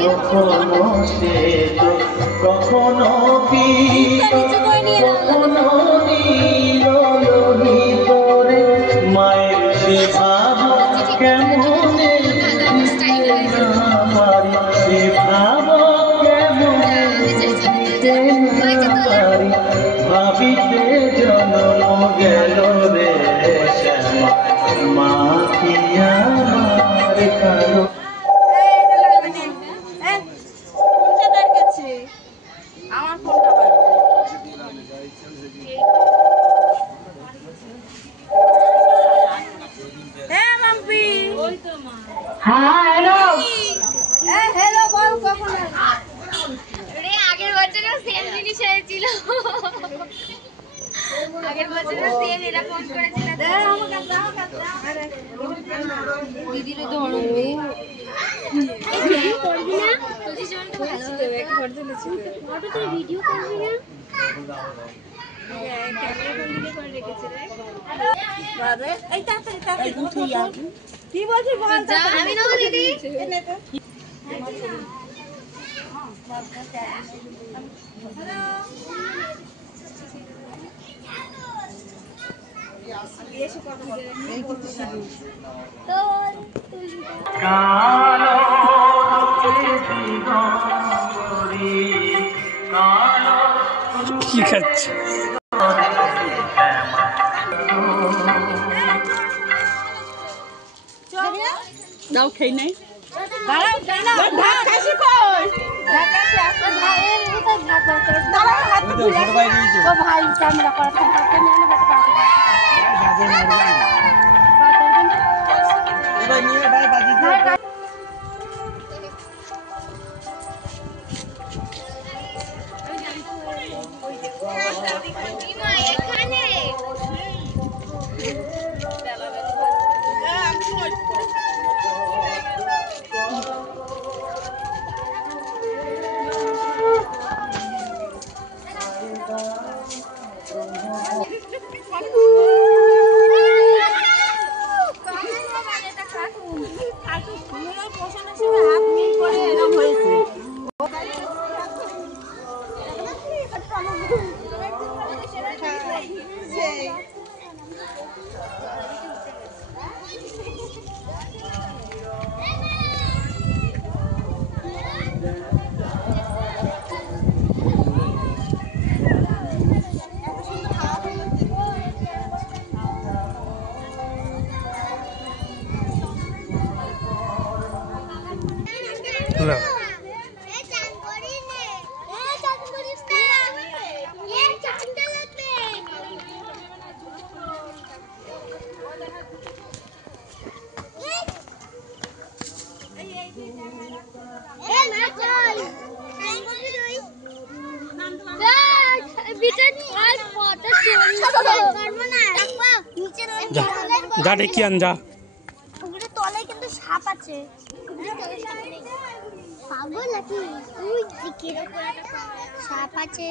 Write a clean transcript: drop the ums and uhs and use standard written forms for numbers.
কখনো সে তো কখনো কখনো ভিতরে মায়ের সে ভাব কেমনে পারি সে ভাব কেমনে দিতে না পারি ভাবিতে জন্ম গেল রে শ্যামা মা কি আমার কালো আগের বছরও সেম জিনিস হয়েছিল। আগের বছরও সেম এরা ফোন করেছিল। দিদির ধরন করবি না পজিশনটা ভালো হবে ফটোতে ভিডিও করবি না ক্যামেরা বন্ধ করে রেখেছে রে বাবা এই তাড়াতাড়ি উঠে যাও কি বলছিস বল আমি না দিদি এনে তো কি খাচ্ছে দাও খেয়ে নাই ভাই ক্যামেরা করা যা দেখি আন যা ওগুলো তলায় কিন্তু সাপ আছে পাগল নাকি ওই দিকে সাপ আছে